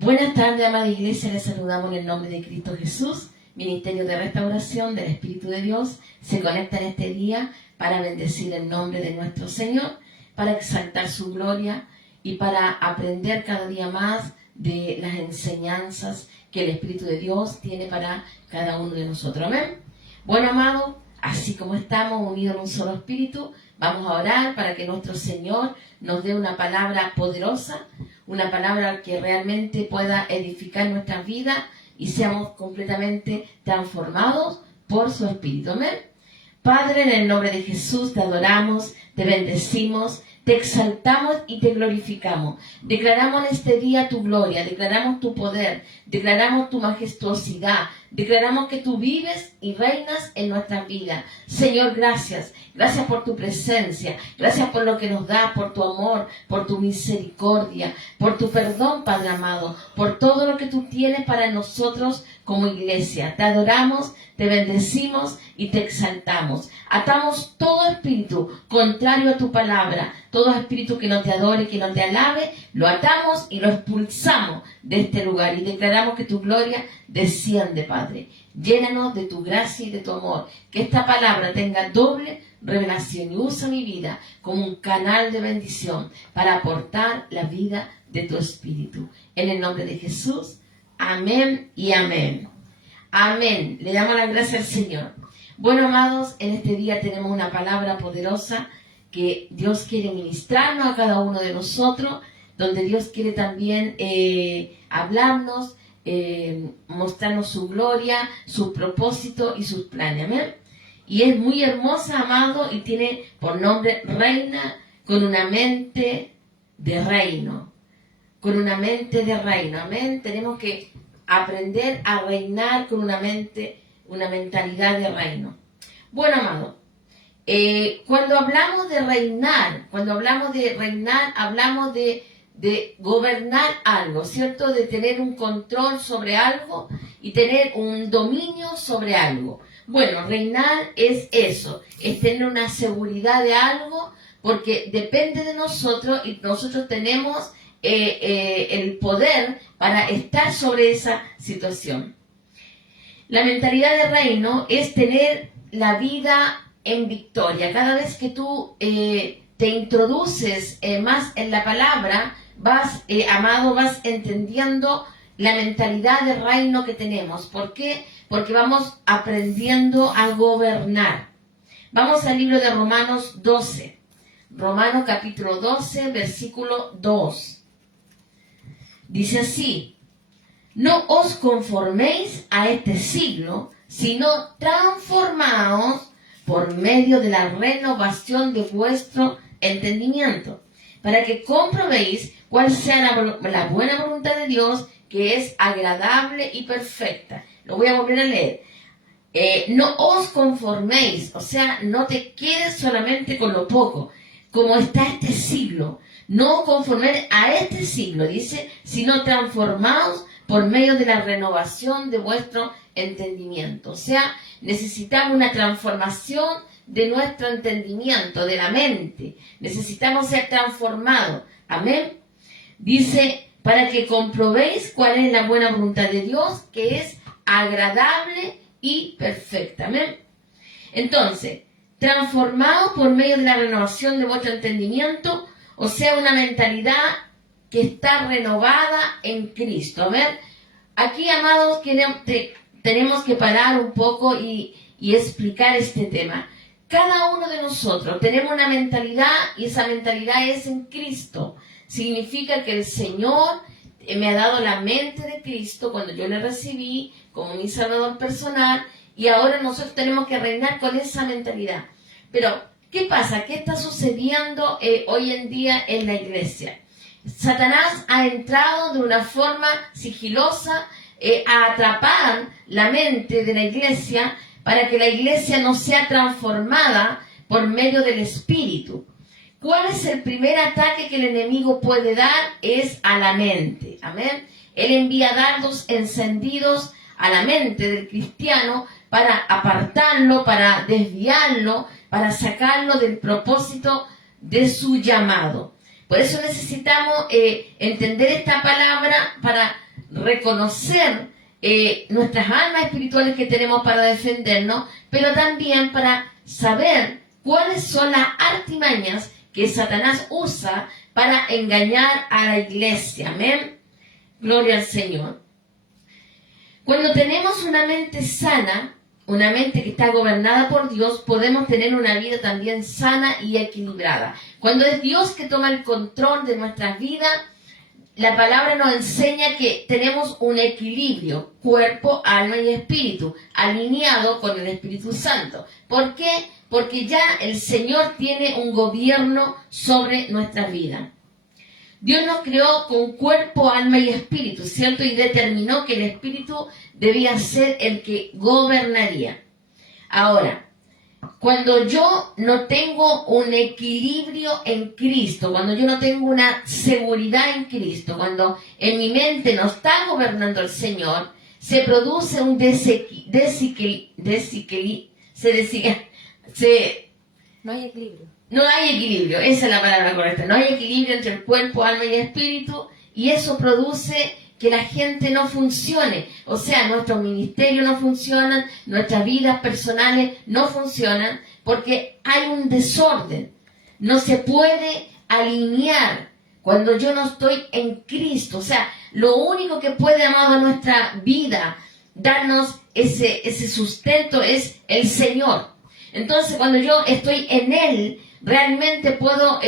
Buenas tardes, amada iglesia, les saludamos en el nombre de Cristo Jesús. Ministerio de Restauración del Espíritu de Dios se conecta en este día para bendecir el nombre de nuestro Señor, para exaltar su gloria y para aprender cada día más de las enseñanzas que el Espíritu de Dios tiene para cada uno de nosotros. Amén. Bueno, amado, así como estamos unidos en un solo espíritu, vamos a orar para que nuestro Señor nos dé una palabra poderosa, una palabra que realmente pueda edificar nuestras vidas y seamos completamente transformados por su Espíritu. Amén. Padre, en el nombre de Jesús te adoramos, te bendecimos, te exaltamos y te glorificamos. Declaramos en este día tu gloria, declaramos tu poder, declaramos tu majestuosidad, declaramos que tú vives y reinas en nuestras vidas. Señor, gracias. Gracias por tu presencia. Gracias por lo que nos da, por tu amor, por tu misericordia, por tu perdón, Padre amado, por todo lo que tú tienes para nosotros como iglesia. Te adoramos, te bendecimos y te exaltamos. Atamos todo espíritu contrario a tu palabra, todo espíritu que no te adore, que no te alabe, lo atamos y lo expulsamos de este lugar y declaramos que tu gloria desciende, Padre. Llénanos de tu gracia y de tu amor. Que esta palabra tenga doble revelación y usa mi vida como un canal de bendición para aportar la vida de tu Espíritu. En el nombre de Jesús, amén y amén. Amén. Le damos las gracias al Señor. Bueno, amados, en este día tenemos una palabra poderosa que Dios quiere ministrarnos a cada uno de nosotros, donde Dios quiere también hablarnos, mostrarnos su gloria, su propósito y sus planes. Amén. Y es muy hermosa, amado, y tiene por nombre Reina con una mente de reino. Con una mente de reino. Amén. Tenemos que aprender a reinar con una mente, una mentalidad de reino. Bueno, amado, cuando hablamos de reinar, hablamos de gobernar algo, ¿cierto? De tener un control sobre algo y tener un dominio sobre algo. Bueno, reinar es eso, es tener una seguridad de algo porque depende de nosotros y nosotros tenemos el poder para estar sobre esa situación. La mentalidad de reino es tener la vida en victoria. Cada vez que tú te introduces más en la palabra, amado, vas entendiendo la mentalidad de reino que tenemos. ¿Por qué? Porque vamos aprendiendo a gobernar. Vamos al libro de Romanos 12. Romanos capítulo 12, versículo 2. Dice así: no os conforméis a este siglo, sino transformaos por medio de la renovación de vuestro entendimiento, para que comprobéis cuál sea la buena voluntad de Dios, que es agradable y perfecta. Lo voy a volver a leer. No os conforméis, o sea, no te quedes solamente con lo poco, como está este siglo. No conforméis a este siglo, dice, sino transformaos por medio de la renovación de vuestro entendimiento. O sea, necesitamos una transformación de nuestro entendimiento, de la mente. Necesitamos ser transformados. Amén. Dice, para que comprobéis cuál es la buena voluntad de Dios, que es agradable y perfecta. Amén. Entonces, transformados por medio de la renovación de vuestro entendimiento, o sea, una mentalidad que está renovada en Cristo. A ver, aquí, amados, tenemos que parar un poco y explicar este tema. Cada uno de nosotros tenemos una mentalidad y esa mentalidad es en Cristo. Significa que el Señor me ha dado la mente de Cristo cuando yo le recibí como mi Salvador personal y ahora nosotros tenemos que reinar con esa mentalidad. Pero, ¿qué pasa? ¿Qué está sucediendo hoy en día en la iglesia? Satanás ha entrado de una forma sigilosa a atrapar la mente de la iglesia para que la iglesia no sea transformada por medio del Espíritu. ¿Cuál es el primer ataque que el enemigo puede dar? Es a la mente. Amén. Él envía dardos encendidos a la mente del cristiano para apartarlo, para desviarlo, para sacarlo del propósito de su llamado. Por eso necesitamos entender esta palabra para reconocer nuestras almas espirituales que tenemos para defendernos, pero también para saber cuáles son las artimañas que Satanás usa para engañar a la iglesia. Amén. Gloria al Señor. Cuando tenemos una mente sana, una mente que está gobernada por Dios, podemos tener una vida también sana y equilibrada. Cuando es Dios que toma el control de nuestras vidas, la palabra nos enseña que tenemos un equilibrio, cuerpo, alma y espíritu, alineado con el Espíritu Santo. ¿Por qué? Porque ya el Señor tiene un gobierno sobre nuestras vidas. Dios nos creó con cuerpo, alma y espíritu, ¿cierto? Y determinó que el espíritu debía ser el que gobernaría. Ahora, cuando yo no tengo un equilibrio en Cristo, cuando yo no tengo una seguridad en Cristo, cuando en mi mente no está gobernando el Señor, se produce un no hay equilibrio. No hay equilibrio, esa es la palabra correcta. No hay equilibrio entre el cuerpo, alma y espíritu, y eso produce que la gente no funcione. O sea, nuestros ministerios no funcionan, nuestras vidas personales no funcionan, porque hay un desorden. No se puede alinear cuando yo no estoy en Cristo. O sea, lo único que puede, amado, a nuestra vida, darnos ese sustento es el Señor. Entonces, cuando yo estoy en Él, realmente puedo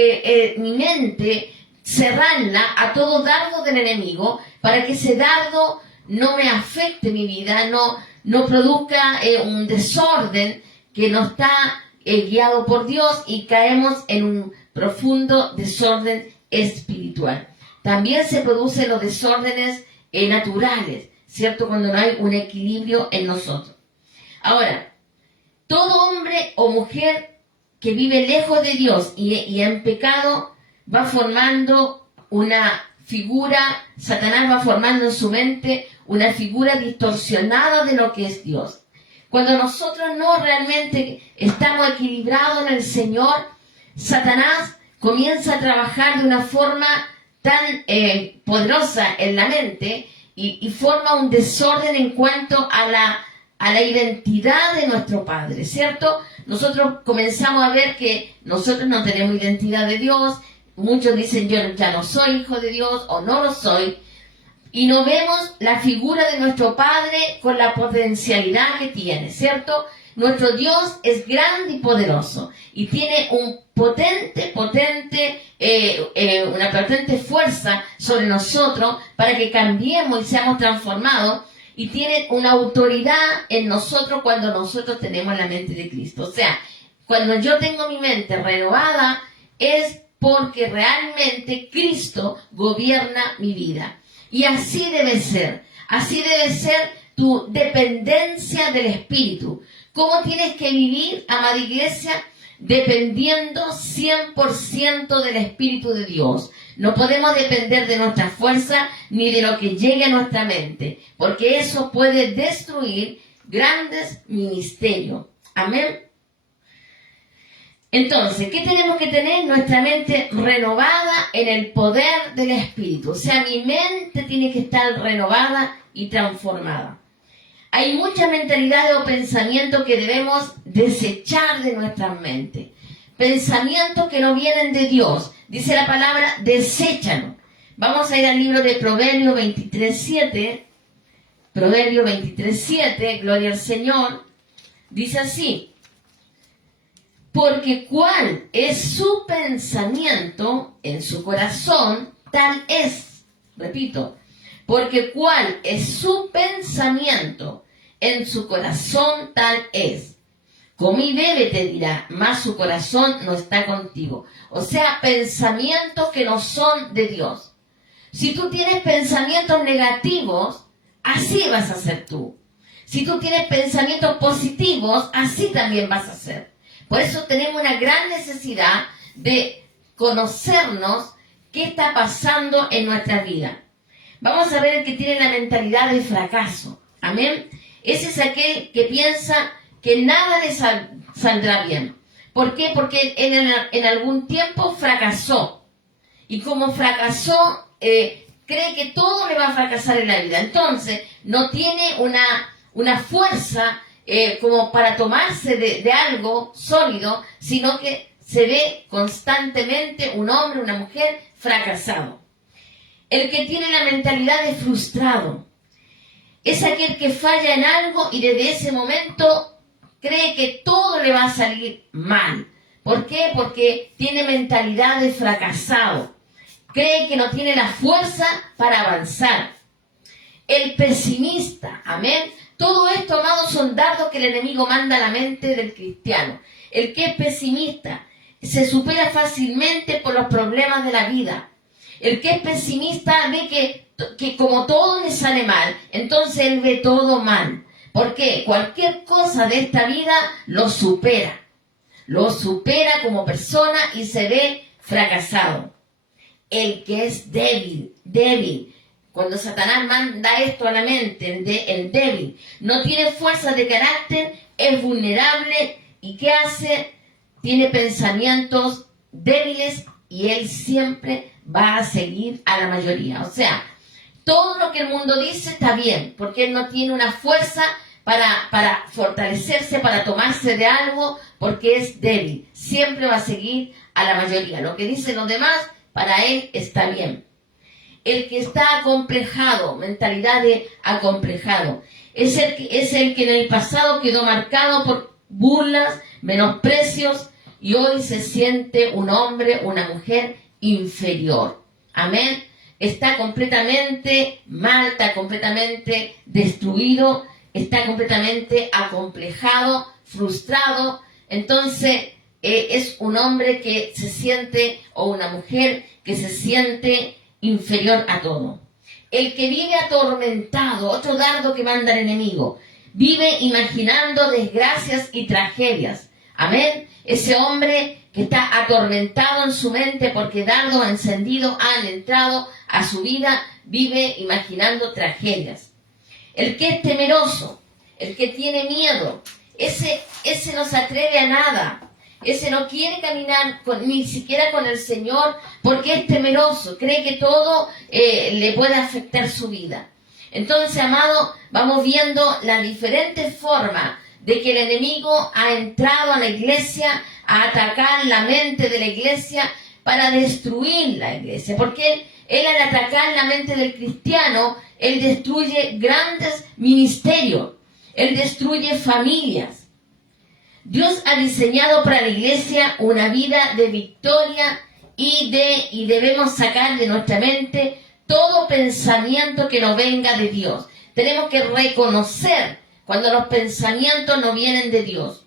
mi mente cerrarla a todo dardo del enemigo para que ese dardo no me afecte mi vida, no produzca un desorden que no está guiado por Dios y caemos en un profundo desorden espiritual. También se producen los desórdenes naturales, ¿cierto? Cuando no hay un equilibrio en nosotros. Ahora, todo hombre o mujer que vive lejos de Dios y en pecado va formando una figura, Satanás va formando en su mente una figura distorsionada de lo que es Dios. Cuando nosotros no realmente estamos equilibrados en el Señor, Satanás comienza a trabajar de una forma tan poderosa en la mente y forma un desorden en cuanto a la identidad de nuestro Padre, ¿cierto? Nosotros comenzamos a ver que nosotros no tenemos identidad de Dios. Muchos dicen, yo ya no soy hijo de Dios o no lo soy. Y no vemos la figura de nuestro Padre con la potencialidad que tiene, ¿cierto? Nuestro Dios es grande y poderoso y tiene una potente fuerza sobre nosotros para que cambiemos y seamos transformados. Y tiene una autoridad en nosotros cuando nosotros tenemos la mente de Cristo. O sea, cuando yo tengo mi mente renovada es porque realmente Cristo gobierna mi vida. Y así debe ser. Así debe ser tu dependencia del Espíritu. ¿Cómo tienes que vivir, amada iglesia? Dependiendo 100% del Espíritu de Dios. No podemos depender de nuestra fuerza ni de lo que llegue a nuestra mente, porque eso puede destruir grandes ministerios. Amén. Entonces, ¿qué tenemos que tener? Nuestra mente renovada en el poder del Espíritu. O sea, mi mente tiene que estar renovada y transformada. Hay mucha mentalidad o pensamiento que debemos desechar de nuestra mente. Pensamientos que no vienen de Dios. Dice la palabra, deséchalo. Vamos a ir al libro de Proverbios 23:7. Proverbios 23:7, gloria al Señor. Dice así: porque cuál es su pensamiento en su corazón, tal es. Repito, porque cuál es su pensamiento en su corazón, tal es. Come y bebe, te dirá, mas su corazón no está contigo. O sea, pensamientos que no son de Dios. Si tú tienes pensamientos negativos, así vas a ser tú. Si tú tienes pensamientos positivos, así también vas a ser. Por eso tenemos una gran necesidad de conocernos qué está pasando en nuestra vida. Vamos a ver el que tiene la mentalidad de fracaso. Amén. Ese es aquel que piensa que nada le saldrá bien. ¿Por qué? Porque en algún tiempo fracasó. Y como fracasó, cree que todo le va a fracasar en la vida. Entonces, no tiene una fuerza como para tomarse de algo sólido, sino que se ve constantemente un hombre, una mujer fracasado. El que tiene la mentalidad de frustrado es aquel que falla en algo y desde ese momento cree que todo le va a salir mal. ¿Por qué? Porque tiene mentalidad de fracasado. Cree que no tiene la fuerza para avanzar. El pesimista, amén. Todo esto, amados, son dardos que el enemigo manda a la mente del cristiano. El que es pesimista se supera fácilmente por los problemas de la vida. El que es pesimista ve que como todo le sale mal, entonces él ve todo mal. ¿Por qué? Cualquier cosa de esta vida lo supera. Lo supera como persona y se ve fracasado. El que es débil. Cuando Satanás manda esto a la mente, el débil, no tiene fuerza de carácter, es vulnerable y ¿qué hace? Tiene pensamientos débiles y él siempre va a seguir a la mayoría. O sea, todo lo que el mundo dice está bien, porque él no tiene una fuerza para fortalecerse, para tomarse de algo, porque es débil. Siempre va a seguir a la mayoría. Lo que dicen los demás, para él está bien. El que está acomplejado, mentalidad de acomplejado, es el que en el pasado quedó marcado por burlas, menosprecios y hoy se siente un hombre, una mujer inferior. Amén. Está completamente mal, está completamente destruido, está completamente acomplejado, frustrado. Entonces es un hombre que se siente, o una mujer que se siente inferior a todo. El que vive atormentado, otro dardo que manda el enemigo, vive imaginando desgracias y tragedias. Amén. Ese hombre que está atormentado en su mente porque dardos encendidos han entrado a su vida, vive imaginando tragedias. El que es temeroso, el que tiene miedo, ese no se atreve a nada. Ese no quiere caminar ni siquiera con el Señor porque es temeroso, cree que todo le puede afectar su vida. Entonces, amado, vamos viendo las diferentes formas de que el enemigo ha entrado a la iglesia, a atacar la mente de la iglesia para destruir la iglesia. Porque él al atacar la mente del cristiano, él destruye grandes ministerios, él destruye familias. Dios ha diseñado para la iglesia una vida de victoria y debemos sacar de nuestra mente todo pensamiento que no venga de Dios. Tenemos que reconocer cuando los pensamientos no vienen de Dios.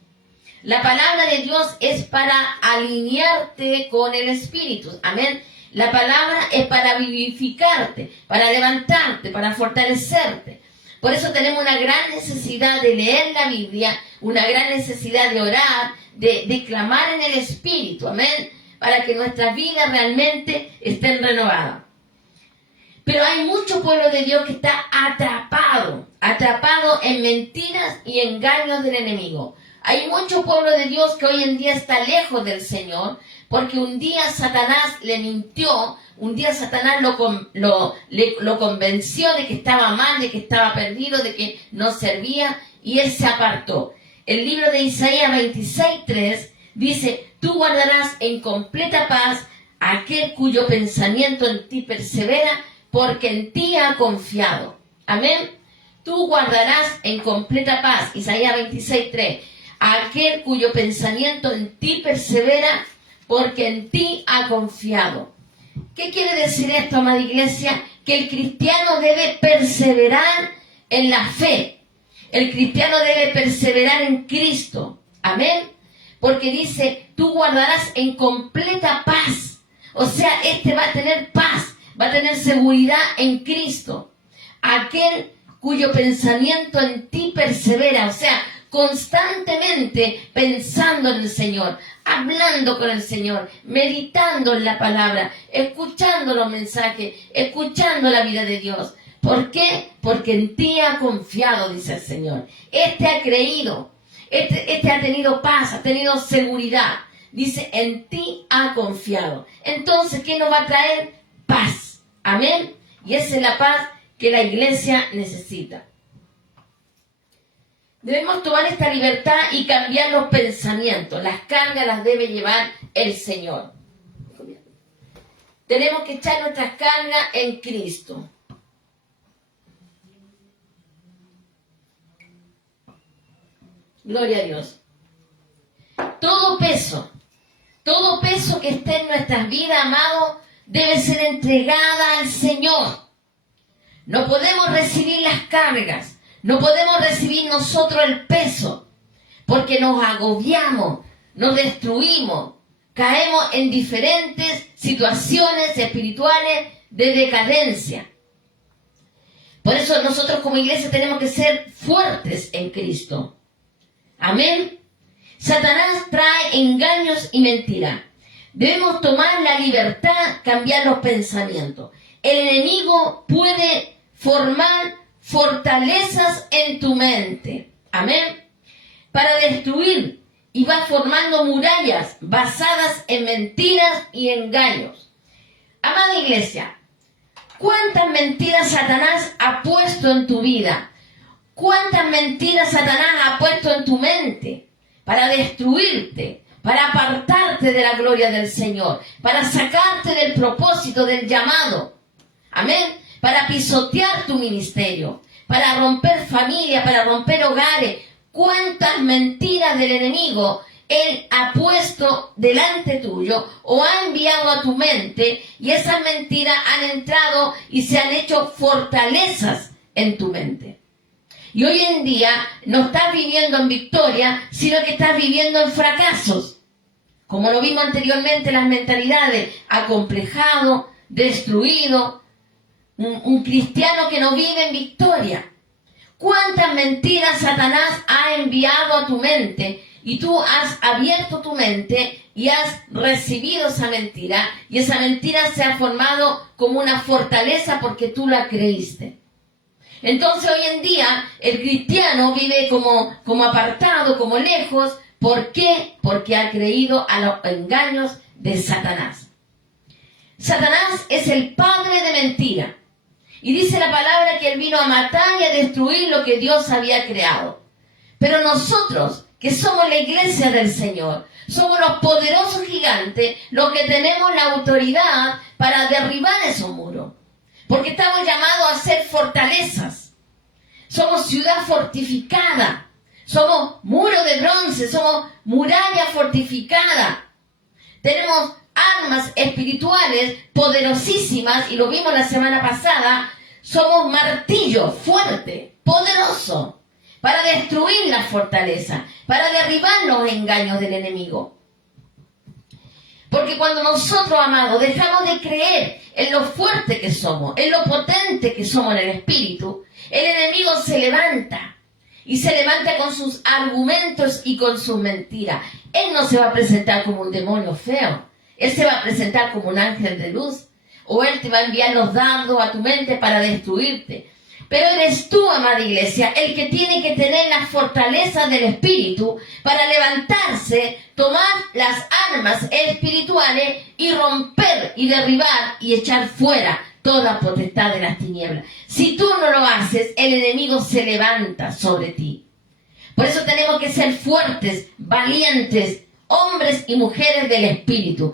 La palabra de Dios es para alinearte con el Espíritu. Amén. La palabra es para vivificarte, para levantarte, para fortalecerte. Por eso tenemos una gran necesidad de leer la Biblia, una gran necesidad de orar, de clamar en el Espíritu, amén, para que nuestras vidas realmente estén renovadas. Pero hay mucho pueblo de Dios que está atrapado en mentiras y engaños del enemigo. Hay mucho pueblo de Dios que hoy en día está lejos del Señor, porque un día Satanás le mintió, un día Satanás lo convenció de que estaba mal, de que estaba perdido, de que no servía, y él se apartó. El libro de Isaías 26:3 dice: tú guardarás en completa paz a aquel cuyo pensamiento en ti persevera, porque en ti ha confiado. Amén. Tú guardarás en completa paz, Isaías 26:3, a aquel cuyo pensamiento en ti persevera, porque en ti ha confiado. ¿Qué quiere decir esto, amada iglesia? Que el cristiano debe perseverar en la fe. El cristiano debe perseverar en Cristo. Amén. Porque dice, tú guardarás en completa paz. O sea, va a tener paz, va a tener seguridad en Cristo. Aquel cuyo pensamiento en ti persevera. O sea, constantemente pensando en el Señor, hablando con el Señor, meditando en la palabra, escuchando los mensajes, escuchando la vida de Dios. ¿Por qué? Porque en ti ha confiado, dice el Señor. Ha creído, ha tenido paz, ha tenido seguridad. Dice, en ti ha confiado. Entonces, ¿qué nos va a traer? Paz. Amén. Y esa es la paz que la iglesia necesita. Debemos tomar esta libertad y cambiar los pensamientos. Las cargas las debe llevar el Señor. Tenemos que echar nuestras cargas en Cristo. Gloria a Dios. Todo peso que esté en nuestras vidas, amados, debe ser entregada al Señor. No podemos recibir las cargas, no podemos recibir nosotros el peso, porque nos agobiamos, nos destruimos, caemos en diferentes situaciones espirituales de decadencia. Por eso nosotros como iglesia tenemos que ser fuertes en Cristo. Amén. Satanás trae engaños y mentiras. Debemos tomar la libertad, cambiar los pensamientos. El enemigo puede formar fortalezas en tu mente. Amén. Para destruir, y va formando murallas basadas en mentiras y engaños. Amada iglesia, ¿cuántas mentiras Satanás ha puesto en tu vida? ¿Cuántas mentiras Satanás ha puesto en tu mente para destruirte, para apartarte de la gloria del Señor, para sacarte del propósito, del llamado? Amén. Para pisotear tu ministerio, para romper familia, para romper hogares. ¿Cuántas mentiras del enemigo él ha puesto delante tuyo o ha enviado a tu mente, y esas mentiras han entrado y se han hecho fortalezas en tu mente? Y hoy en día no estás viviendo en victoria, sino que estás viviendo en fracasos. Como lo vimos anteriormente, las mentalidades acomplejado, destruido, un cristiano que no vive en victoria. ¿Cuántas mentiras Satanás ha enviado a tu mente? Y tú has abierto tu mente y has recibido esa mentira. Y esa mentira se ha formado como una fortaleza porque tú la creíste. Entonces hoy en día el cristiano vive como apartado, como lejos. ¿Por qué? Porque ha creído a los engaños de Satanás. Satanás es el padre de mentira. Y dice la palabra que él vino a matar y a destruir lo que Dios había creado. Pero nosotros, que somos la iglesia del Señor, somos los poderosos gigantes, los que tenemos la autoridad para derribar esos muros. Porque estamos llamados a ser fortalezas. Somos ciudad fortificada. Somos muro de bronce. Somos muralla fortificada. Tenemos armas espirituales poderosísimas, y lo vimos la semana pasada. Somos martillo fuerte, poderoso, para destruir la fortaleza, para derribar los engaños del enemigo. Porque cuando nosotros, amados, dejamos de creer en lo fuerte que somos, en lo potente que somos en el espíritu, el enemigo se levanta. Y se levanta con sus argumentos y con sus mentiras. Él no se va a presentar como un demonio feo. Él se va a presentar como un ángel de luz. O él te va a enviar los dardos a tu mente para destruirte. Pero eres tú, amada iglesia, el que tiene que tener la fortaleza del espíritu para levantarse, tomar las armas espirituales y romper y derribar y echar fuera toda potestad de las tinieblas. Si tú no lo haces, el enemigo se levanta sobre ti. Por eso tenemos que ser fuertes, valientes, hombres y mujeres del espíritu.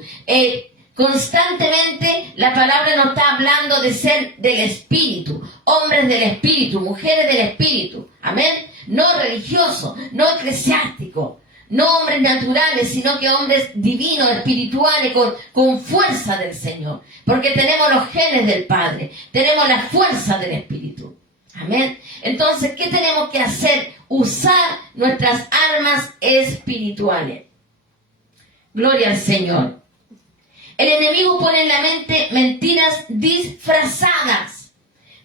Constantemente la palabra nos está hablando de ser del espíritu, hombres del espíritu, mujeres del espíritu. Amén. No religiosos, no eclesiásticos, no hombres naturales, sino que hombres divinos, espirituales, con fuerza del Señor. Porque tenemos los genes del Padre, tenemos la fuerza del Espíritu. Amén. Entonces, ¿qué tenemos que hacer? Usar nuestras armas espirituales. Gloria al Señor. El enemigo pone en la mente mentiras disfrazadas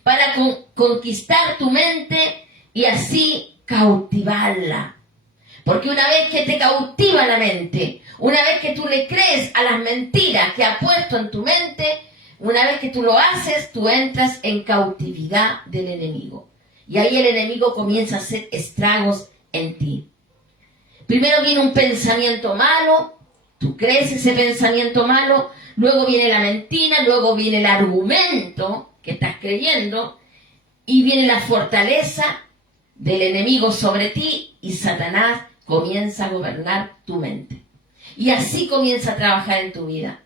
para conquistar tu mente y así cautivarla. Porque una vez que te cautiva la mente, una vez que tú le crees a las mentiras que ha puesto en tu mente, una vez que tú lo haces, tú entras en cautividad del enemigo. Y ahí el enemigo comienza a hacer estragos en ti. Primero viene un pensamiento malo, tú crees ese pensamiento malo, luego viene la mentira, luego viene el argumento que estás creyendo y viene la fortaleza del enemigo sobre ti y Satanás comienza a gobernar tu mente. Y así comienza a trabajar en tu vida.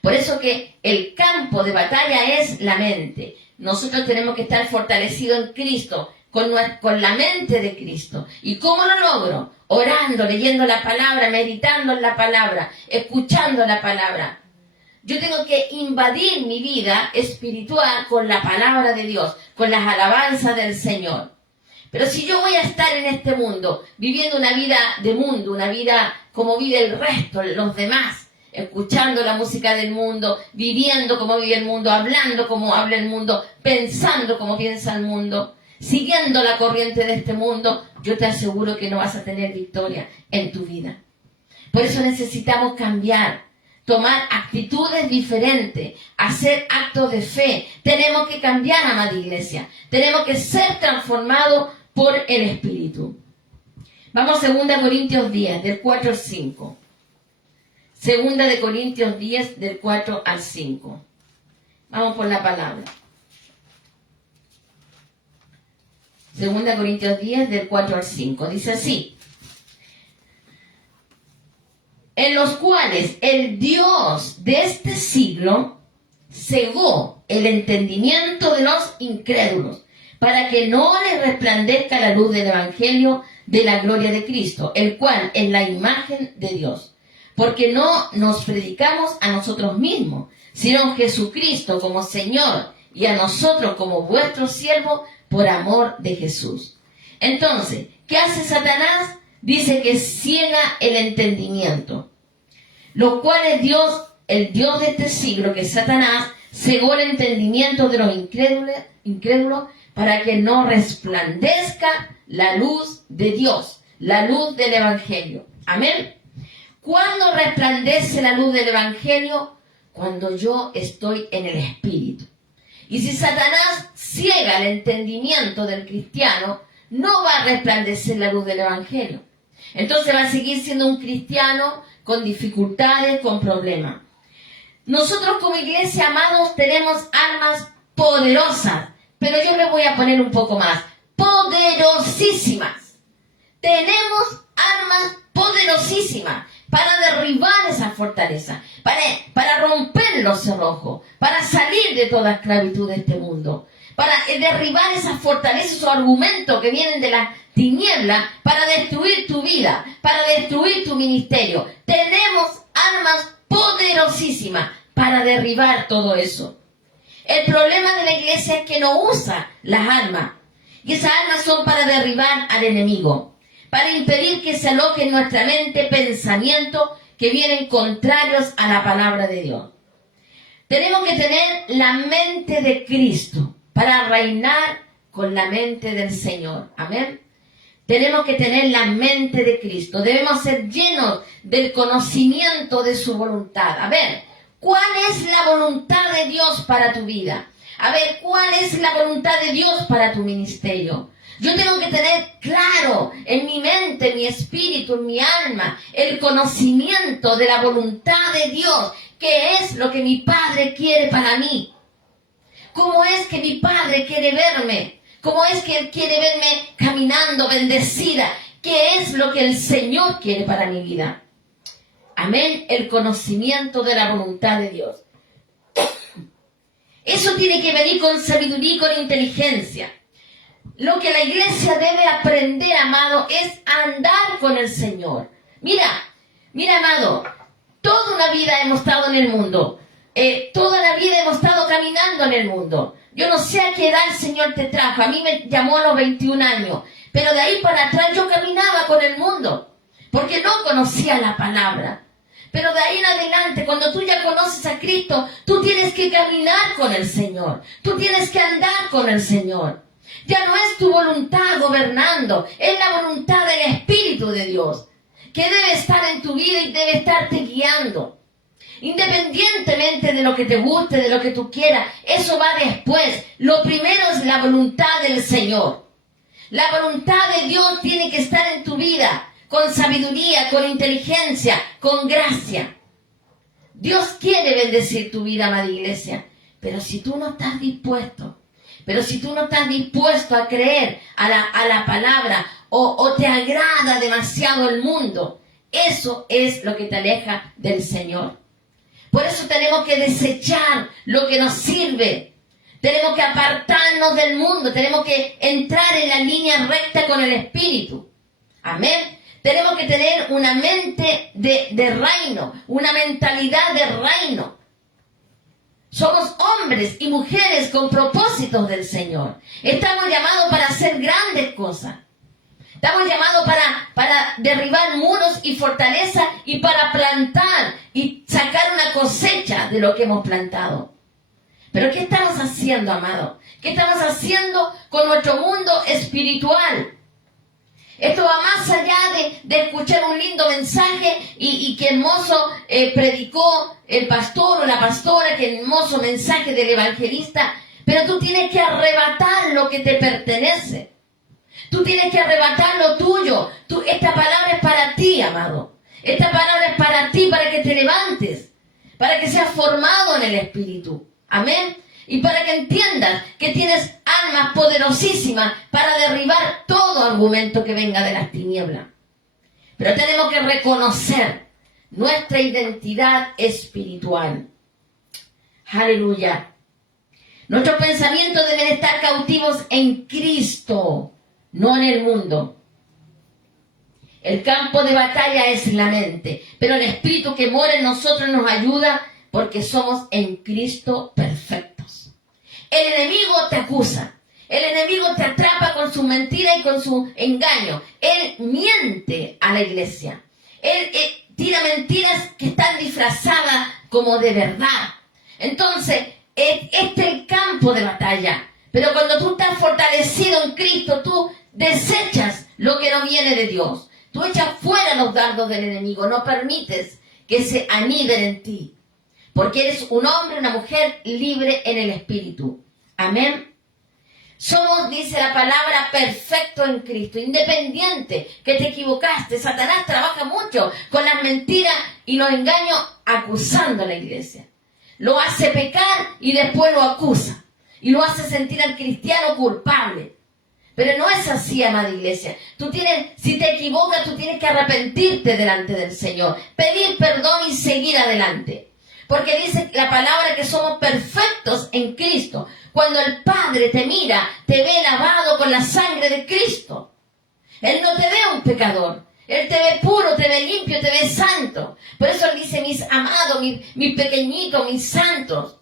Por eso que el campo de batalla es la mente. Nosotros tenemos que estar fortalecidos en Cristo, con la mente de Cristo. ¿Y cómo lo logro? Orando, leyendo la palabra, meditando en la palabra, escuchando la palabra. Yo tengo que invadir mi vida espiritual con la palabra de Dios, con las alabanzas del Señor. Pero si yo voy a estar en este mundo, viviendo una vida de mundo, una vida como vive el resto, los demás, escuchando la música del mundo, viviendo como vive el mundo, hablando como habla el mundo, pensando como piensa el mundo, siguiendo la corriente de este mundo, yo te aseguro que no vas a tener victoria en tu vida. Por eso necesitamos cambiar, tomar actitudes diferentes, hacer actos de fe. Tenemos que cambiar, amada iglesia. Tenemos que ser transformados por el Espíritu. Vamos a 2 Corintios 10, del 4 al 5. 2 de Corintios 10, del 4 al 5. Vamos por la palabra. 2 Corintios 10, del 4 al 5. Dice así: en los cuales el Dios de este siglo cegó el entendimiento de los incrédulos, para que no les resplandezca la luz del Evangelio de la gloria de Cristo, el cual es la imagen de Dios. Porque no nos predicamos a nosotros mismos, sino a Jesucristo como Señor, y a nosotros como vuestros siervos por amor de Jesús. Entonces, ¿qué hace Satanás? Dice que ciega el entendimiento, lo cual es Dios, el Dios de este siglo, que es Satanás, cegó el entendimiento de los incrédulos para que no resplandezca la luz de Dios, la luz del Evangelio. Amén. ¿Cuándo resplandece la luz del Evangelio? Cuando yo estoy en el Espíritu. Y si Satanás ciega el entendimiento del cristiano, no va a resplandecer la luz del Evangelio. Entonces va a seguir siendo un cristiano con dificultades, con problemas. Nosotros como iglesia, amados, tenemos armas poderosas, pero yo le voy a poner un poco más. Poderosísimas. Tenemos armas poderosísimas para derribar esa fortaleza, para romper los cerrojos, para salir de toda esclavitud de este mundo, para derribar esas fortalezas, esos argumentos que vienen de las tinieblas, para destruir tu vida, para destruir tu ministerio. Tenemos armas poderosísimas para derribar todo eso. El problema de la iglesia es que no usa las armas, y esas armas son para derribar al enemigo, para impedir que se aloje en nuestra mente pensamientos que vienen contrarios a la palabra de Dios. Tenemos que tener la mente de Cristo para reinar con la mente del Señor. Amén. Tenemos que tener la mente de Cristo. Debemos ser llenos del conocimiento de su voluntad. A ver, ¿cuál es la voluntad de Dios para tu vida? A ver, ¿cuál es la voluntad de Dios para tu ministerio? Yo tengo que tener claro en mi mente, en mi espíritu, en mi alma, el conocimiento de la voluntad de Dios. ¿Qué es lo que mi Padre quiere para mí? ¿Cómo es que mi Padre quiere verme? ¿Cómo es que Él quiere verme caminando bendecida? ¿Qué es lo que el Señor quiere para mi vida? Amén. El conocimiento de la voluntad de Dios. Eso tiene que venir con sabiduría y con inteligencia. Lo que la iglesia debe aprender, amado, es andar con el Señor. Mira, amado, toda una vida hemos estado en el mundo. Toda la vida hemos estado caminando en el mundo. Yo no sé a qué edad el Señor te trajo. A mí me llamó a los 21 años. Pero de ahí para atrás yo caminaba con el mundo, porque no conocía la palabra. Pero de ahí en adelante, cuando tú ya conoces a Cristo, tú tienes que caminar con el Señor. Tú tienes que andar con el Señor. Ya no es tu voluntad gobernando, es la voluntad del Espíritu de Dios, que debe estar en tu vida y debe estarte guiando. Independientemente de lo que te guste, de lo que tú quieras, eso va después. Lo primero es la voluntad del Señor. La voluntad de Dios tiene que estar en tu vida, con sabiduría, con inteligencia, con gracia. Dios quiere bendecir tu vida, amada iglesia, Pero si tú no estás dispuesto, a creer a la palabra o te agrada demasiado el mundo, eso es lo que te aleja del Señor. Por eso tenemos que desechar lo que nos sirve. Tenemos que apartarnos del mundo. Tenemos que entrar en la línea recta con el Espíritu. Amén. Tenemos que tener una mente de reino, una mentalidad de reino. Somos hombres y mujeres con propósitos del Señor. Estamos llamados para hacer grandes cosas. Estamos llamados para derribar muros y fortalezas y para plantar y sacar una cosecha de lo que hemos plantado. Pero ¿qué estamos haciendo, amado? ¿Qué estamos haciendo con nuestro mundo espiritual? Esto va más allá de escuchar un lindo mensaje y que hermoso predicó el pastor o la pastora, que hermoso mensaje del evangelista. Pero tú tienes que arrebatar lo que te pertenece. Tú tienes que arrebatar lo tuyo. Esta palabra es para ti, amado. Esta palabra es para ti, para que te levantes, para que seas formado en el Espíritu. Amén. Y para que entiendas que tienes armas poderosísimas para derribar todo argumento que venga de las tinieblas. Pero tenemos que reconocer nuestra identidad espiritual. Aleluya. Nuestros pensamientos deben estar cautivos en Cristo, no en el mundo. El campo de batalla es la mente, pero el Espíritu que mora en nosotros nos ayuda porque somos en Cristo perfectos. El enemigo te acusa, el enemigo te atrapa con su mentira y con su engaño. Él miente a la iglesia. Él tira mentiras que están disfrazadas como de verdad. Entonces, este es el campo de batalla. Pero cuando tú estás fortalecido en Cristo, tú desechas lo que no viene de Dios. Tú echas fuera los dardos del enemigo. No permites que se aniden en ti. Porque eres un hombre, una mujer libre en el Espíritu. Amén. Somos, dice la palabra, perfectos en Cristo. Independiente que te equivocaste. Satanás trabaja mucho con las mentiras y los engaños acusando a la iglesia. Lo hace pecar y después lo acusa. Y lo hace sentir al cristiano culpable. Pero no es así, amada iglesia. Si te equivocas, tú tienes que arrepentirte delante del Señor. Pedir perdón y seguir adelante. Porque dice la palabra que somos perfectos en Cristo. Cuando el Padre te mira, te ve lavado con la sangre de Cristo. Él no te ve un pecador. Él te ve puro, te ve limpio, te ve santo. Por eso Él dice, mis amados, mis pequeñitos, mis santos.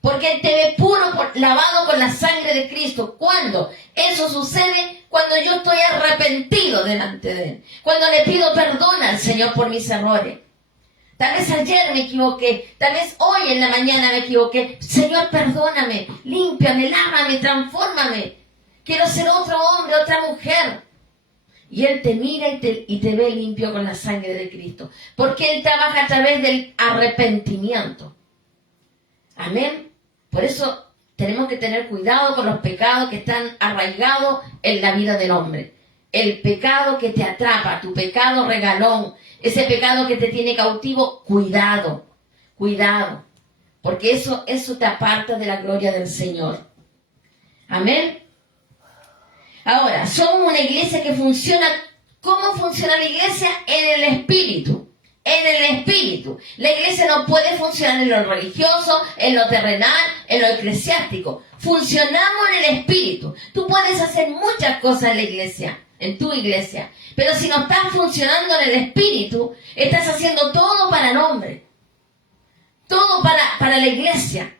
Porque Él te ve puro, lavado con la sangre de Cristo. ¿Cuándo? Eso sucede cuando yo estoy arrepentido delante de Él. Cuando le pido perdón al Señor por mis errores. Tal vez ayer me equivoqué, tal vez hoy en la mañana me equivoqué. Señor, perdóname, límpiame, lávame, transfórmame. Quiero ser otro hombre, otra mujer. Y Él te mira y te ve limpio con la sangre de Cristo. Porque Él trabaja a través del arrepentimiento. Amén. Por eso tenemos que tener cuidado con los pecados que están arraigados en la vida del hombre. El pecado que te atrapa, tu pecado regalón, ese pecado que te tiene cautivo, cuidado, porque eso te aparta de la gloria del Señor. Amén. Ahora, somos una iglesia que funciona. ¿Cómo funciona la iglesia? En el Espíritu. En el Espíritu. La iglesia no puede funcionar en lo religioso, en lo terrenal, en lo eclesiástico. Funcionamos en el Espíritu. Tú puedes hacer muchas cosas en la iglesia, en tu iglesia. Pero si no estás funcionando en el Espíritu, estás haciendo todo para el hombre. Todo para la iglesia.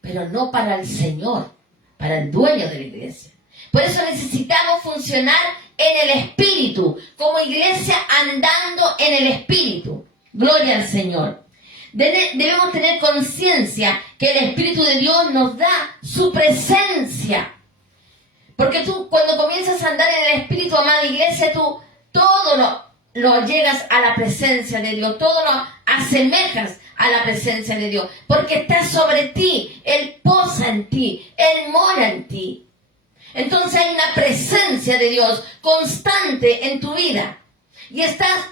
Pero no para el Señor, para el dueño de la iglesia. Por eso necesitamos funcionar en el Espíritu, como iglesia andando en el Espíritu. Gloria al Señor. Debemos tener conciencia que el Espíritu de Dios nos da su presencia. Porque tú, cuando comienzas a andar en el Espíritu, amada iglesia, tú todo lo llegas a la presencia de Dios. Todo lo asemejas a la presencia de Dios. Porque está sobre ti. Él posa en ti. Él mora en ti. Entonces hay una presencia de Dios constante en tu vida. Y estás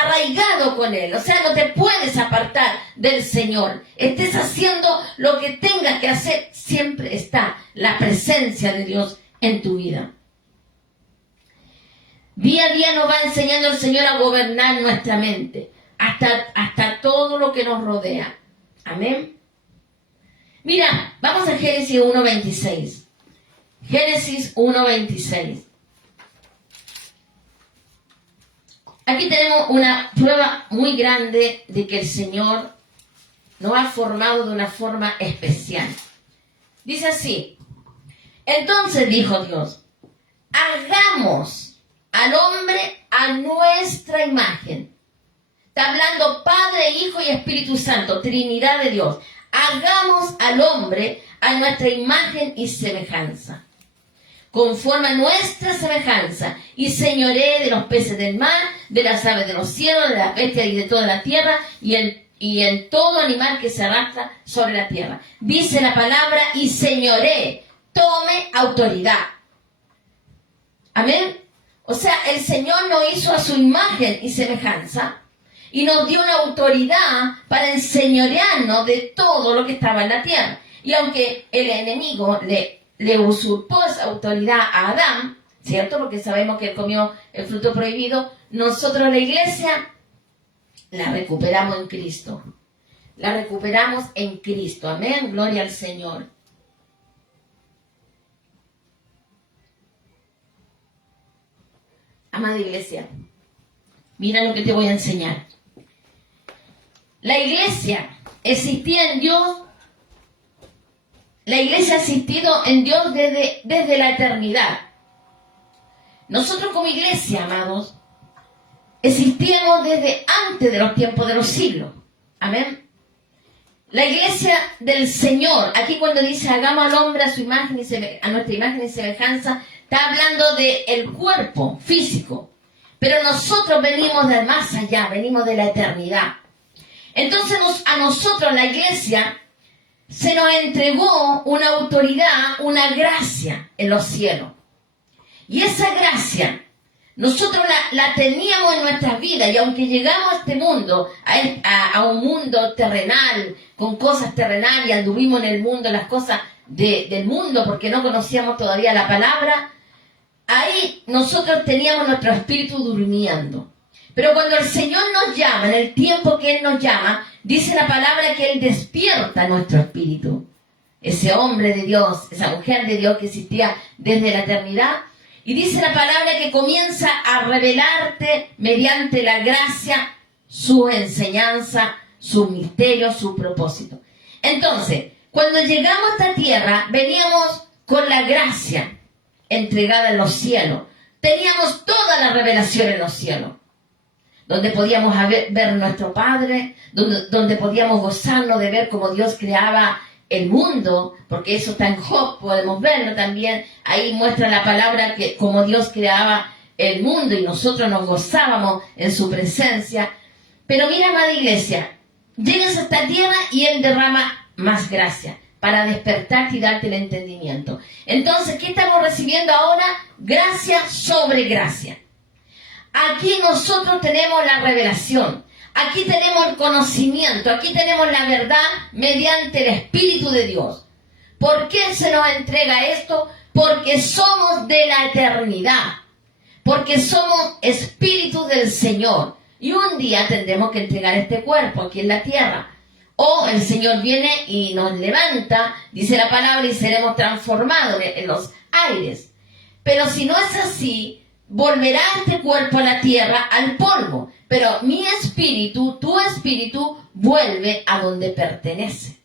arraigado con Él. O sea, no te puedes apartar del Señor. Estés haciendo lo que tengas que hacer, siempre está la presencia de Dios en tu vida. Día a día nos va enseñando el Señor a gobernar nuestra mente, hasta todo lo que nos rodea. Amén. Mira, vamos a Génesis 1:26. Génesis 1:26. Aquí tenemos una prueba muy grande de que el Señor nos ha formado de una forma especial. Dice así: entonces dijo Dios, hagamos al hombre a nuestra imagen. Está hablando Padre, Hijo y Espíritu Santo, Trinidad de Dios. Hagamos al hombre a nuestra imagen y semejanza, conforme a nuestra semejanza, y señoree de los peces del mar, de las aves de los cielos, de las bestias y de toda la tierra, y en todo animal que se arrastra sobre la tierra. Dice la palabra, y señoree, tome autoridad. Amén. O sea, el Señor nos hizo a su imagen y semejanza, y nos dio una autoridad para enseñorearnos de todo lo que estaba en la tierra. Y aunque el enemigo le usurpó esa autoridad a Adán, ¿cierto? Porque sabemos que él comió el fruto prohibido. Nosotros, la iglesia, la recuperamos en Cristo. La recuperamos en Cristo. Amén. Gloria al Señor. Amada iglesia, mira lo que te voy a enseñar. La iglesia existía en Dios. La iglesia ha existido en Dios desde la eternidad. Nosotros como iglesia, amados, existíamos desde antes de los tiempos de los siglos. Amén. La iglesia del Señor, aquí cuando dice hagamos al hombre a su imagen a nuestra imagen y semejanza, está hablando del cuerpo físico. Pero nosotros venimos de más allá, venimos de la eternidad. Entonces a nosotros, la iglesia, se nos entregó una autoridad, una gracia en los cielos. Y esa gracia, nosotros la teníamos en nuestras vidas. Y aunque llegamos a este mundo, a un mundo terrenal, con cosas terrenales, y anduvimos en el mundo, las cosas del mundo, porque no conocíamos todavía la palabra, ahí nosotros teníamos nuestro espíritu durmiendo. Pero cuando el Señor nos llama, en el tiempo que Él nos llama, dice la palabra que Él despierta nuestro espíritu. Ese hombre de Dios, esa mujer de Dios que existía desde la eternidad. Y dice la palabra que comienza a revelarte mediante la gracia su enseñanza, su misterio, su propósito. Entonces, cuando llegamos a esta tierra, veníamos con la gracia entregada en los cielos. Teníamos toda la revelación en los cielos, donde podíamos ver nuestro Padre, donde podíamos gozarnos de ver cómo Dios creaba el mundo, porque eso está en Job, podemos verlo también. Ahí muestra la palabra que como Dios creaba el mundo y nosotros nos gozábamos en su presencia. Pero mira, amada iglesia, llegas a esta tierra y Él derrama más gracia para despertarte y darte el entendimiento. Entonces, ¿qué estamos recibiendo ahora? Gracia sobre gracia. Aquí nosotros tenemos la revelación, aquí tenemos el conocimiento, aquí tenemos la verdad mediante el Espíritu de Dios. ¿Por qué se nos entrega esto? Porque somos de la eternidad, porque somos espíritus del Señor. Y un día tendremos que entregar este cuerpo aquí en la tierra. O el Señor viene y nos levanta, dice la palabra, y seremos transformados en los aires. Pero si no es así, volverá este cuerpo a la tierra, al polvo. Pero mi espíritu, tu espíritu, vuelve a donde pertenece.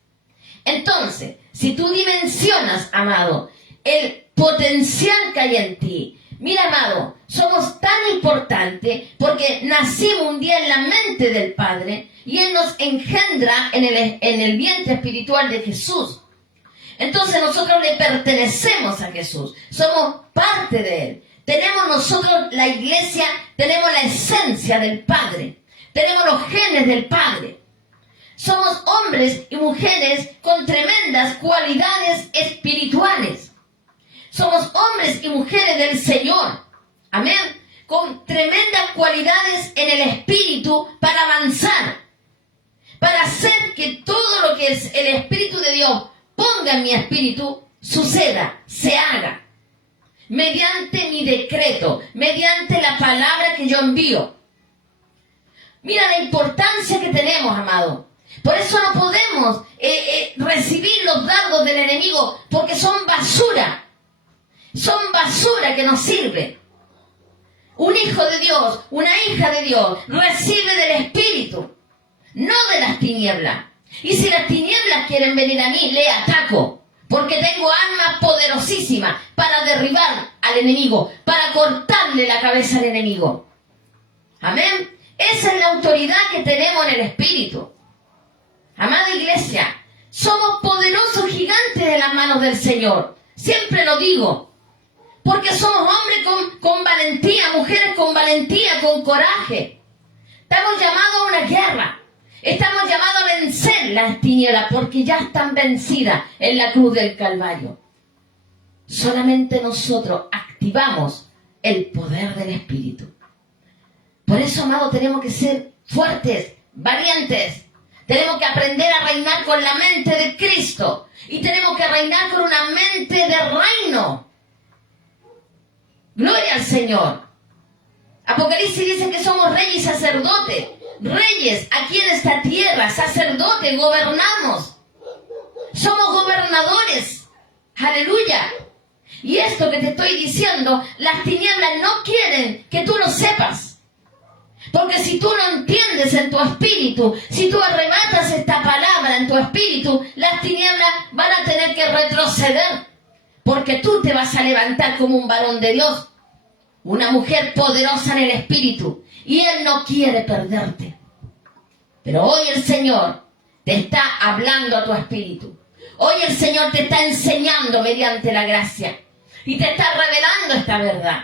Entonces, si tú dimensionas, amado, el potencial que hay en ti. Mira, amado, somos tan importantes porque nacimos un día en la mente del Padre y Él nos engendra en el vientre espiritual de Jesús. Entonces nosotros le pertenecemos a Jesús, somos parte de Él. Tenemos nosotros, la iglesia, tenemos la esencia del Padre, tenemos los genes del Padre. Somos hombres y mujeres con tremendas cualidades espirituales. Somos hombres y mujeres del Señor. Amén. con tremendas cualidades en el espíritu para avanzar, para hacer que todo lo que es el Espíritu de Dios ponga en mi espíritu, suceda, se haga, mediante mi decreto, mediante la palabra que yo envío. Mira la importancia que tenemos, amado. Por eso no podemos recibir los dardos del enemigo, porque son basura que nos sirve. Un hijo de Dios, una hija de Dios, recibe del Espíritu, no de las tinieblas. Y si las tinieblas quieren venir a mí, le ataco, porque tengo armas poderosísimas para derribar al enemigo, para cortarle la cabeza al enemigo. Amén. Esa es la autoridad que tenemos en el Espíritu. Amada iglesia, somos poderosos gigantes de las manos del Señor. Siempre lo digo. Porque somos hombres con valentía, mujeres con valentía, con coraje. Estamos llamados a una guerra. Estamos llamados a vencer las tinieblas porque ya están vencidas en la cruz del Calvario. Solamente nosotros activamos el poder del Espíritu. Por eso, amado, tenemos que ser fuertes, valientes. Tenemos que aprender a reinar con la mente de Cristo. Y tenemos que reinar con una mente de reino. Gloria al Señor. Apocalipsis dice que somos reyes y sacerdotes. Reyes aquí en esta tierra, sacerdotes, gobernamos. Somos gobernadores. Aleluya. Y esto que te estoy diciendo, las tinieblas no quieren que tú lo sepas. Porque si tú no entiendes en tu espíritu, si tú arrebatas esta palabra en tu espíritu, las tinieblas van a tener que retroceder. Porque tú te vas a levantar como un varón de Dios, una mujer poderosa en el espíritu. Y Él no quiere perderte. Pero hoy el Señor te está hablando a tu espíritu. Hoy el Señor te está enseñando mediante la gracia. Y te está revelando esta verdad.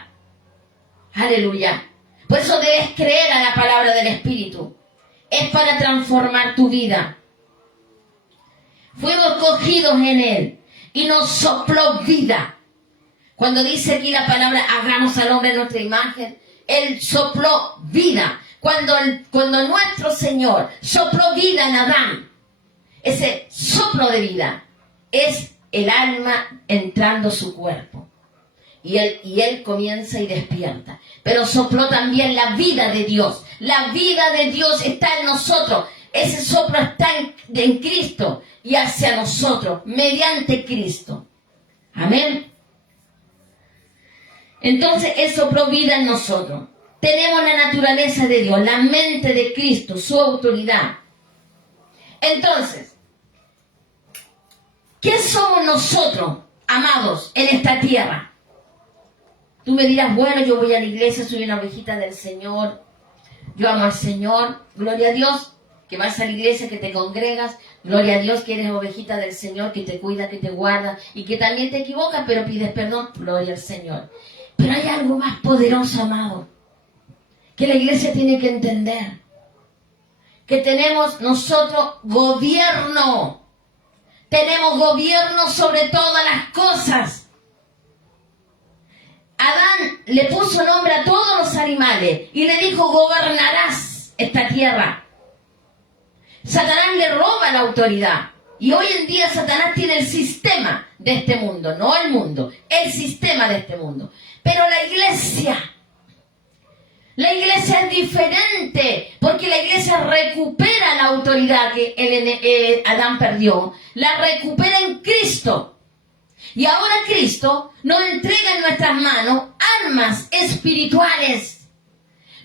Aleluya. Por eso debes creer a la palabra del Espíritu. Es para transformar tu vida. Fuimos cogidos en Él y nos sopló vida. Cuando dice aquí la palabra, hagamos al hombre en nuestra imagen, Él sopló vida. Cuando nuestro Señor sopló vida en Adán, ese soplo de vida es el alma entrando a su cuerpo. Y él comienza y despierta. Pero sopló también la vida de Dios. La vida de Dios está en nosotros. Ese soplo está en Cristo y hacia nosotros, mediante Cristo. Amén. Entonces, Él sopló vida en nosotros. Tenemos la naturaleza de Dios, la mente de Cristo, su autoridad. Entonces, ¿qué somos nosotros, amados, en esta tierra? Tú me dirás, bueno, yo voy a la iglesia, soy una ovejita del Señor, yo amo al Señor, gloria a Dios, que vas a la iglesia, que te congregas, gloria a Dios que eres ovejita del Señor, que te cuida, que te guarda, y que también te equivocas, pero pides perdón, gloria al Señor. Pero hay algo más poderoso, amado, que la iglesia tiene que entender, que tenemos nosotros gobierno, tenemos gobierno sobre todas las cosas. Adán le puso nombre a todos los animales y le dijo, gobernarás esta tierra. Satanás le roba la autoridad. Y hoy en día Satanás tiene el sistema de este mundo, no el mundo, el sistema de este mundo. Pero la iglesia es diferente, porque la iglesia recupera la autoridad que Adán perdió, la recupera en Cristo. Y ahora Cristo nos entrega en nuestras manos armas espirituales.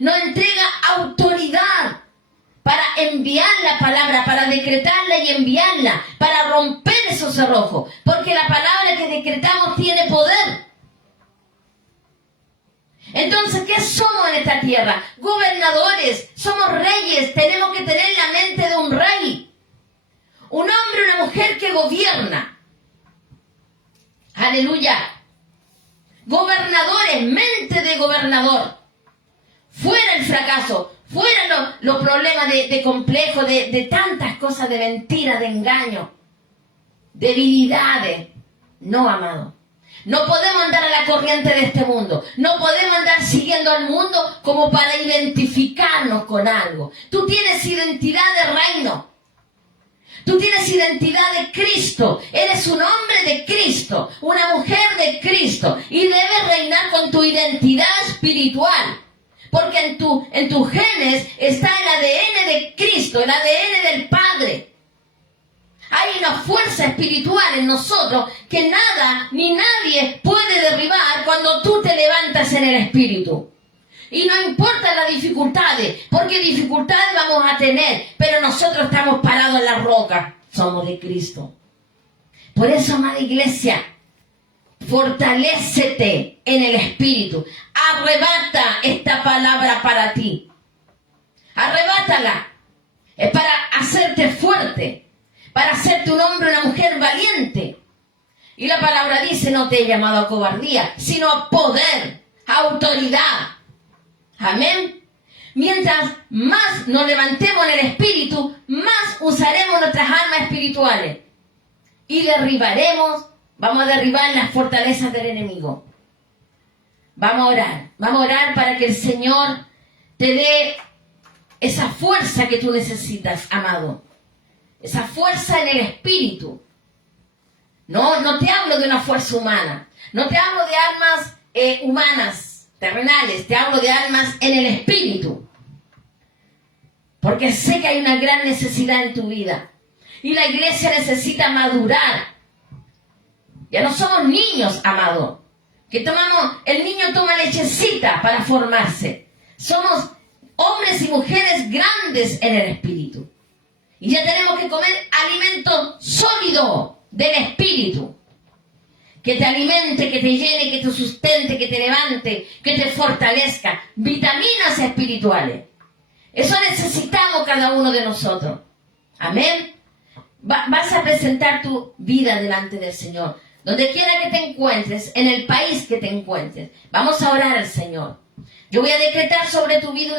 Nos entrega autoridad para enviar la palabra, para decretarla y enviarla, para romper esos cerrojos. Porque la palabra que decretamos tiene poder. Entonces, ¿qué somos en esta tierra? Gobernadores, somos reyes, tenemos que tener la mente de un rey. Un hombre y una mujer que gobierna. Aleluya. Gobernadores, mente de gobernador. Fuera el fracaso, fuera los problemas de complejo, de tantas cosas, de mentiras, de engaño, debilidades. No, amado. No podemos andar a la corriente de este mundo. No podemos andar siguiendo al mundo como para identificarnos con algo. Tú tienes identidad de reino. Tú tienes identidad de Cristo. Eres un hombre de Cristo, una mujer de Cristo. Y debes reinar con tu identidad espiritual. Porque en tu genes está el ADN de Cristo, el ADN del Padre. Hay una fuerza espiritual en nosotros que nada ni nadie puede derribar cuando tú te levantas en el Espíritu. Y no importa las dificultades, porque dificultades vamos a tener, pero nosotros estamos parados en la roca. Somos de Cristo. Por eso, amada iglesia, fortalécete en el Espíritu. Arrebata esta palabra para ti. Arrebátala. Es para hacerte fuerte. Para hacerte un hombre o una mujer valiente. Y la palabra dice, no te he llamado a cobardía, sino a poder, a autoridad. Amén. Mientras más nos levantemos en el Espíritu, más usaremos nuestras armas espirituales. Y vamos a derribar las fortalezas del enemigo. Vamos a orar para que el Señor te dé esa fuerza que tú necesitas, amado. Esa fuerza en el Espíritu. No te hablo de una fuerza humana. No te hablo de armas humanas, terrenales. Te hablo de armas en el Espíritu. Porque sé que hay una gran necesidad en tu vida. Y la iglesia necesita madurar. Ya no somos niños, amado. El niño toma lechecita para formarse. Somos hombres y mujeres grandes en el Espíritu. Y ya tenemos que comer alimento sólido del Espíritu. Que te alimente, que te llene, que te sustente, que te levante, que te fortalezca. Vitaminas espirituales. Eso necesitamos cada uno de nosotros. Amén. Vas a presentar tu vida delante del Señor. Donde quiera que te encuentres, en el país que te encuentres. Vamos a orar al Señor. Yo voy a decretar sobre tu vida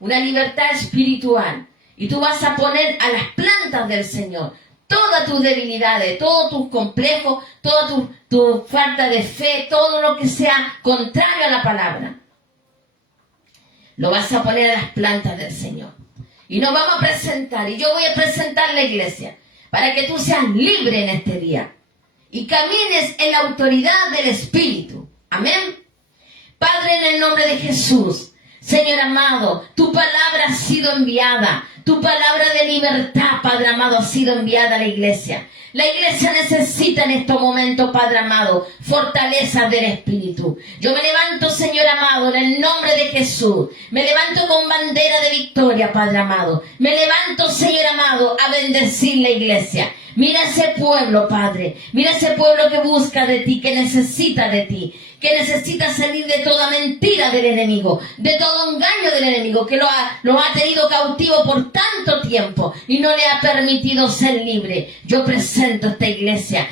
una libertad espiritual. Y tú vas a poner a las plantas del Señor todas tus debilidades, todos tus complejos, toda tu falta de fe, todo lo que sea contrario a la palabra. Lo vas a poner a las plantas del Señor. Y nos vamos a presentar, y yo voy a presentar la iglesia, para que tú seas libre en este día. Y camines en la autoridad del Espíritu. Amén. Padre, en el nombre de Jesús, Señor amado, tu palabra ha sido enviada. Tu palabra de libertad, Padre amado, ha sido enviada a la iglesia. La iglesia necesita en estos momentos, Padre amado, fortaleza del Espíritu. Yo me levanto, Señor amado, en el nombre de Jesús. Me levanto con bandera de victoria, Padre amado. Me levanto, Señor amado, a bendecir la iglesia. Mira ese pueblo, Padre. Mira ese pueblo que busca de ti, que necesita de ti. Que necesita salir de toda mentira del enemigo, de todo engaño del enemigo, que lo ha tenido cautivo por tanto tiempo y no le ha permitido ser libre. Yo presento esta iglesia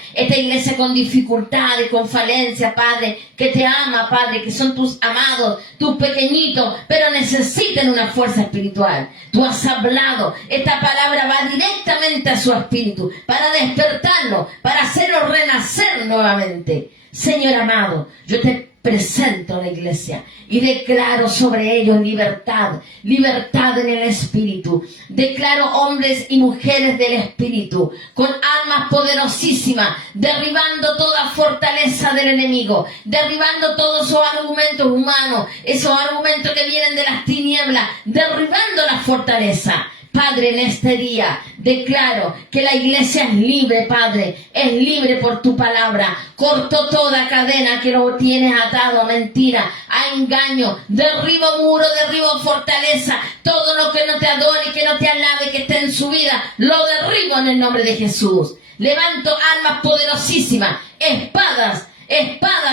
con dificultades, con falencias, Padre, que te ama, Padre, que son tus amados, tus pequeñitos, pero necesitan una fuerza espiritual. Tú has hablado, esta palabra va directamente a su espíritu, para despertarlo, para hacerlo renacer nuevamente. Señor amado, yo te presento a la iglesia y declaro sobre ellos libertad en el Espíritu. Declaro hombres y mujeres del Espíritu con armas poderosísimas, derribando toda fortaleza del enemigo, derribando todos esos argumentos humanos, esos argumentos que vienen de las tinieblas, derribando la fortaleza. Padre, en este día declaro que la iglesia es libre, Padre, es libre por tu palabra. Corto toda cadena que lo tienes atado a mentira, a engaño. Derribo muro, derribo fortaleza. Todo lo que no te adore, que no te alabe, que esté en su vida, lo derribo en el nombre de Jesús. Levanto armas poderosísimas, espadas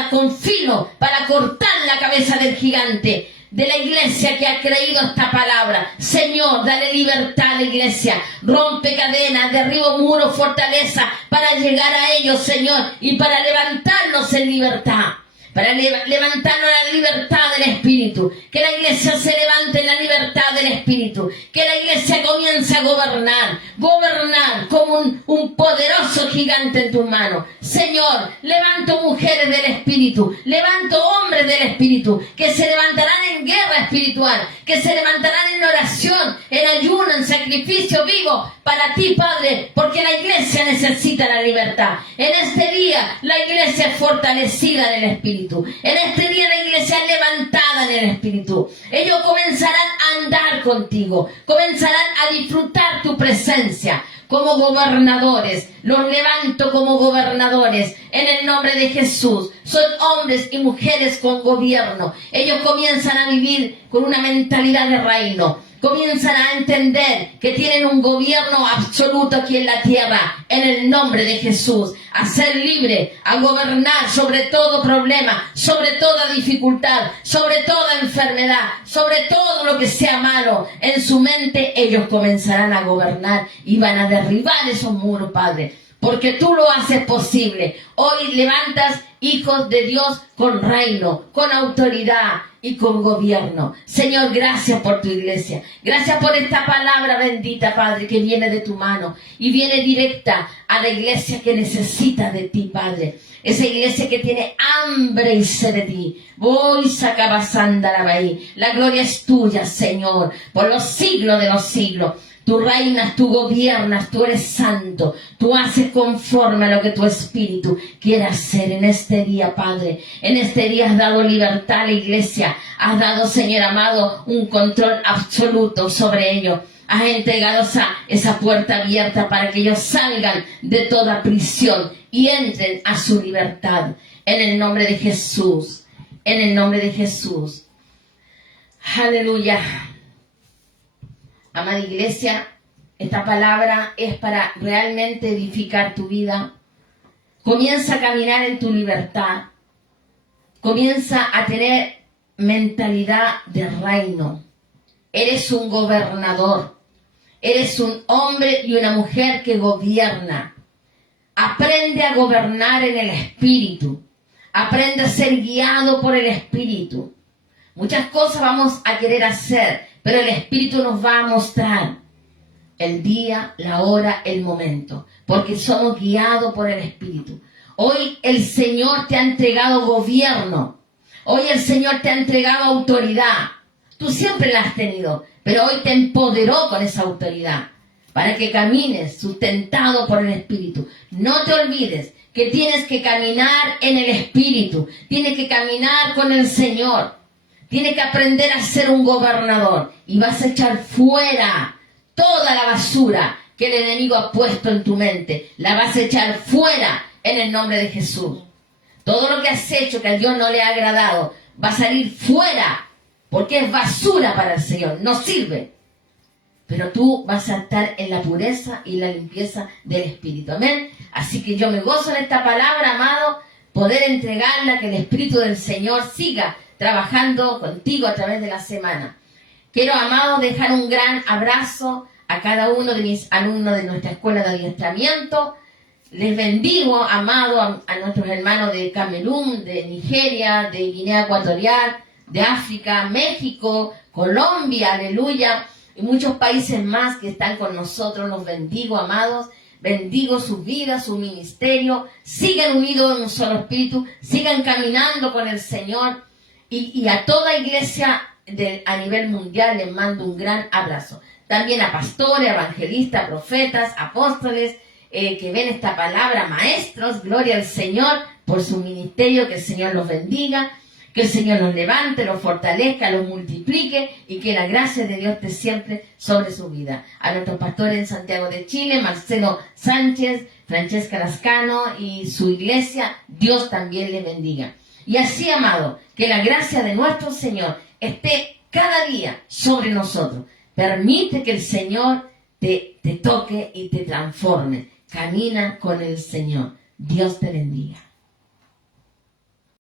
con filo para cortar la cabeza del gigante. De la iglesia que ha creído esta palabra. Señor, dale libertad a la iglesia. Rompe cadenas, derribo muros, fortaleza para llegar a ellos, Señor, y para levantarnos en libertad. para levantarnos la libertad del Espíritu. Que la iglesia se levante en la libertad del Espíritu. Que la iglesia comience a gobernar como un poderoso gigante en tus manos. Señor, levanto mujeres del Espíritu, levanto hombres del Espíritu, que se levantarán en guerra espiritual, que se levantarán en oración, en ayuno, en sacrificio vivo para ti, Padre, porque la iglesia necesita la libertad. En este día la iglesia es fortalecida en el Espíritu. En este día la iglesia es levantada en el Espíritu. Ellos comenzarán a andar contigo, comenzarán a disfrutar tu presencia como gobernadores. Los levanto como gobernadores en el nombre de Jesús. Son hombres y mujeres con gobierno. Ellos comienzan a vivir con una mentalidad de reino. Comienzan a entender que tienen un gobierno absoluto aquí en la tierra, en el nombre de Jesús. A ser libre, a gobernar sobre todo problema, sobre toda dificultad, sobre toda enfermedad, sobre todo lo que sea malo. En su mente ellos comenzarán a gobernar y van a derribar esos muros, Padre, porque tú lo haces posible. Hoy levantas hijos de Dios con reino, con autoridad y con gobierno. Señor, gracias por tu iglesia. Gracias por esta palabra bendita, Padre, que viene de tu mano y viene directa a la iglesia que necesita de ti, Padre. Esa iglesia que tiene hambre y sed de ti. Voy, sacabasandarabaí. La gloria es tuya, Señor, por los siglos de los siglos. Tú reinas, tú gobiernas, tú eres santo. Tú haces conforme a lo que tu Espíritu quiere hacer en este día, Padre. En este día has dado libertad a la iglesia. Has dado, Señor amado, un control absoluto sobre ellos. Has entregado esa puerta abierta para que ellos salgan de toda prisión y entren a su libertad. En el nombre de Jesús. En el nombre de Jesús. Aleluya. Amada iglesia, esta palabra es para realmente edificar tu vida. Comienza a caminar en tu libertad. Comienza a tener mentalidad de reino. Eres un gobernador. Eres un hombre y una mujer que gobierna. Aprende a gobernar en el Espíritu. Aprende a ser guiado por el Espíritu. Muchas cosas vamos a querer hacer, pero el Espíritu nos va a mostrar el día, la hora, el momento, porque somos guiados por el Espíritu. Hoy el Señor te ha entregado gobierno. Hoy el Señor te ha entregado autoridad. Tú siempre la has tenido, pero hoy te empoderó con esa autoridad para que camines sustentado por el Espíritu. No te olvides que tienes que caminar en el Espíritu. Tienes que caminar con el Señor. Tienes que aprender a ser un gobernador y vas a echar fuera toda la basura que el enemigo ha puesto en tu mente. La vas a echar fuera en el nombre de Jesús. Todo lo que has hecho que a Dios no le ha agradado va a salir fuera porque es basura para el Señor, no sirve. Pero tú vas a estar en la pureza y la limpieza del Espíritu. Amén. Así que yo me gozo en esta palabra, amado, poder entregarla, que el Espíritu del Señor siga trabajando contigo a través de la semana. Quiero, amados, dejar un gran abrazo a cada uno de mis alumnos de nuestra escuela de adiestramiento. Les bendigo, amado, a nuestros hermanos de Camerún, de Nigeria, de Guinea Ecuatorial, de África, México, Colombia, aleluya, y muchos países más que están con nosotros. Los bendigo, amados. Bendigo sus vidas, su ministerio. Sigan unidos en un solo espíritu. Sigan caminando con el Señor. Y a toda iglesia a nivel mundial les mando un gran abrazo. También a pastores, evangelistas, profetas, apóstoles que ven esta palabra, maestros, gloria al Señor por su ministerio. Que el Señor los bendiga, que el Señor los levante, los fortalezca, los multiplique y que la gracia de Dios esté siempre sobre su vida. A nuestros pastores en Santiago de Chile, Marcelo Sánchez, Francesca Lascano y su iglesia, Dios también les bendiga. Y así, amado, que la gracia de nuestro Señor esté cada día sobre nosotros. Permite que el Señor te toque y te transforme. Camina con el Señor. Dios te bendiga.